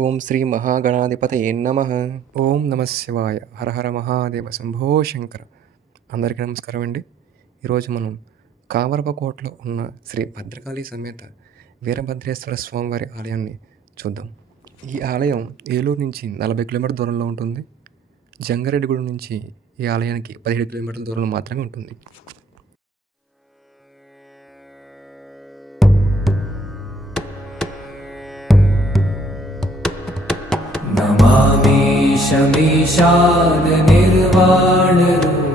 ఓం శ్రీ మహాగణాధిపతయే నమః. ఓం నమః శివాయ. హర హర మహాదేవ శంభో శంకర. అందరికీ నమస్కారం అండి. ఈరోజు మనం కామరపకోటలో ఉన్న శ్రీ భద్రకాళి సమేత వీరభద్రేశ్వర స్వామివారి ఆలయాన్ని చూద్దాం. ఈ ఆలయం ఏలూరు నుంచి 40 కిలోమీటర్ల దూరంలో ఉంటుంది. జంగారెడ్డిగూడెం నుంచి ఈ ఆలయానికి 17 కిలోమీటర్ల దూరంలో మాత్రమే ఉంటుంది. नमामि शमीशान निर्वाणरूपम्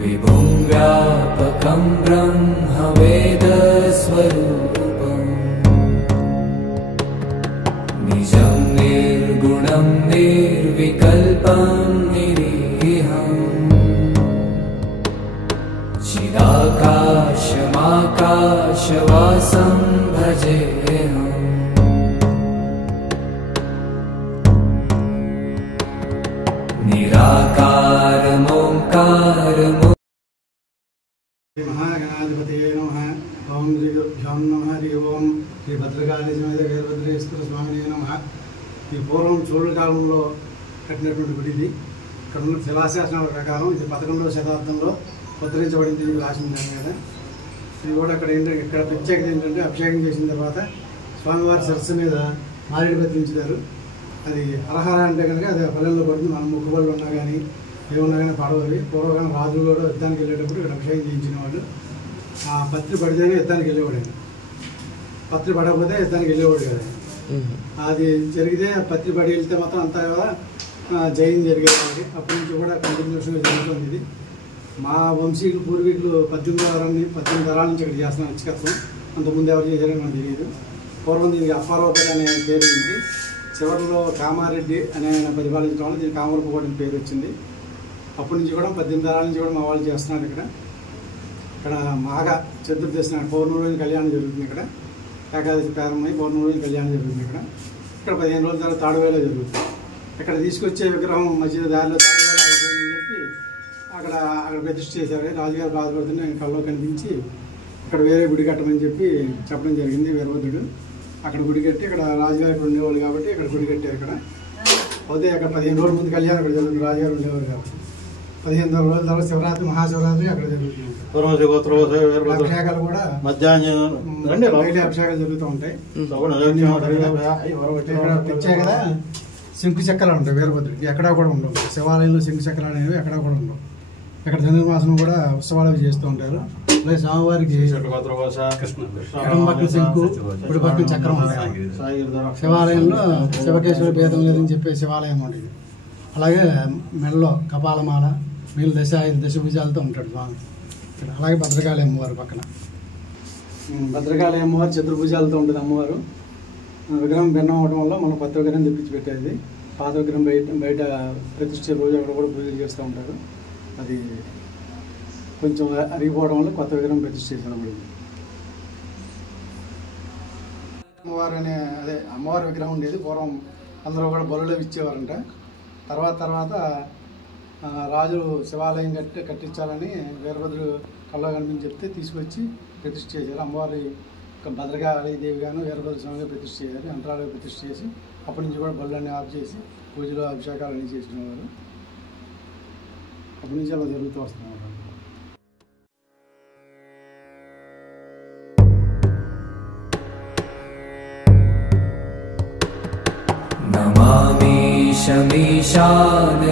विभुं व्यापकं ब्रह्मवेदस्वरूपम् निजं निर्गुणं निर्विकल्पं निरीहम् चिदाकाशमाकाशवासं भजेऽहम् निराकारमोङ्कारमो महागणाधिपतये नमः. ओम श्री गुरुभ्यो नमः. हरि ओम. శ్రీ భద్రకాళి సమేత వీరభద్రేశ్వర స్వామినే నమః. ఈ పూర్వం చోళుల కాలంలో కట్టినటువంటి గుడి ఇది. ఇక్కడ ఉన్న శిలాశాసనాల ప్రకారం ఇది 11వ శతాబ్దంలో ముద్రించబడింది. రాసి ఉంది దాని మీద. ఇది కూడా అక్కడ ఏంటంటే ఇక్కడ ప్రత్యేకత ఏంటంటే అభిషేకం చేసిన తర్వాత స్వామివారి సరస్సు మీద మారేడు బతికించారు. అది హరహర అంటే కనుక అది పల్లెల్లో పడుతుంది. మనం ముక్కుబళ్ళు ఉన్నా కానీ ఏమున్నా కానీ పడవవి. పూర్వకాలం రాజులు కూడా యుద్ధానికి వెళ్ళేటప్పుడు ఇక్కడ అభిషేకం చేయించిన వాళ్ళు. ఆ పత్రి పడితేనే యుద్ధానికి వెళ్ళేవాడు. పత్రి పడకపోతే యుద్ధానికి వెళ్ళేవాడు కదా. అది జరిగితే పత్రి పడి వెళ్తే మాత్రం అంతా కూడా జయం జరిగేవాడి. అప్పటి నుంచి కూడా కంటిన్యూషన్గా జరుగుతుంది ఇది. మా వంశీకులు పూర్వీకులు 18 తరాల నుంచి ఇక్కడ చేస్తున్నాం అర్చకత్వం. అంతకుముందు ఎవరు చేశారని మనకు తెలియదు. పూర్వం దీనికి అప్పారావుపేట అనే పేరు ఉంది. చివరిలో కామారెడ్డి అనే ఆయన పరిపాలించడం వల్ల దీనికి కామరపకోట అని పేరు వచ్చింది. అప్పటి నుంచి కూడా 18 తరాల నుంచి కూడా మా వాళ్ళు చేస్తున్నారు. ఇక్కడ మాఘ చతుర్దశి పౌర్ణమి రోజున కళ్యాణం జరుగుతుంది. ఇక్కడ ఏకాదశి ప్రారంభమై పౌర్ణమి రోజున కళ్యాణం జరుగుతుంది. ఇక్కడ 15 రోజుల తర్వాత తాడువేళ జరుగుతుంది. ఇక్కడ తీసుకొచ్చే విగ్రహం మధ్య దారిలో తాడువేళ అయిపోయిందని చెప్పి అక్కడ ప్రతిష్ఠ చేశారు. రాజుగారు బాధపడుతుంటే ఆయన కళ్ళలో కనిపించి ఇక్కడ వేరే గుడి కట్టమని చెప్పి చెప్పడం జరిగింది. వీరభద్రుడు అక్కడ గుడి కట్టి ఇక్కడ రాజుగారు ఇక్కడ ఉండేవాళ్ళు కాబట్టి ఇక్కడ గుడి కట్టారు. ఇక్కడ పోతే అక్కడ 15 రోజుల ముందు కళ్యాణం ఇక్కడ జరుగుతుంది. రాజుగారు ఉండేవారు కాబట్టి 15 రోజుల తర్వాత శివరాత్రి మహాశివరాత్రి అక్కడ జరుగుతుంది. అభిషేకాలు కూడా బయట అభిషేకాలు జరుగుతూ ఉంటాయి. ఇక్కడ ప్రత్యేకత శంకు చక్రాలు ఉంటాయి వీరభద్రుడికి. ఎక్కడా కూడా ఉండవు. శివాలయంలో శంకు చక్రాలు అనేవి ఎక్కడా కూడా ఉండవు. ఇక్కడ ధనుర్మాసం కూడా ఉత్సవాలు చేస్తూ ఉంటారు. అలాగే స్వామివారికి ఎడం పక్కన శంకు, కుడి పక్కన చక్రం ఉంటాయి. శివాలయంలో శివకేశ్వర భేదం లేదని చెప్పే శివాలయం ఉండేది. అలాగే మెడలో కపాలమాల, వీళ్ళు 5 దశభుజాలతో ఉంటాడు స్వామి. అలాగే భద్రకాళి అమ్మవారు పక్కన భద్రకాళి అమ్మవారు చతుర్భుజాలతో ఉంటుంది. అమ్మవారు విగ్రహం భిన్నం అవడం వల్ల మనం కొత్త విగ్రహం తెప్పించి పెట్టేది. పాత విగ్రహం బయట ప్రతిష్ఠ రోజు అక్కడ కూడా పూజలు చేస్తూ ఉంటారు. అది కొంచెం అరిగిపోవడం వల్ల కొత్త విగ్రహం ప్రతిష్ఠ చేశారు. అమ్మవారు అమ్మవారి విగ్రహం ఉండేది. పూర్వం అందరూ కూడా బలులో ఇచ్చేవారంట. తర్వాత రాజులు శివాలయం కట్టించాలని వీరభద్రుడు కళ్ళలో కనిపించి చెప్తే తీసుకొచ్చి ప్రతిష్ఠ చేశారు. అమ్మవారి భద్రకాళి దేవి గాను వీరభద్ర స్వామిగా ప్రతిష్ఠ చేశారు. యంత్రాలుగా ప్రతిష్ఠ చేసి అప్పటి నుంచి కూడా బళ్ళన్నీ ఆఫ్ చేసి పూజలు అభిషేకాలు అన్నీ చేసుకునేవారు. అప్పటి నుంచి అలా జరుగుతూ వస్తున్నారు. नमामि शमीशान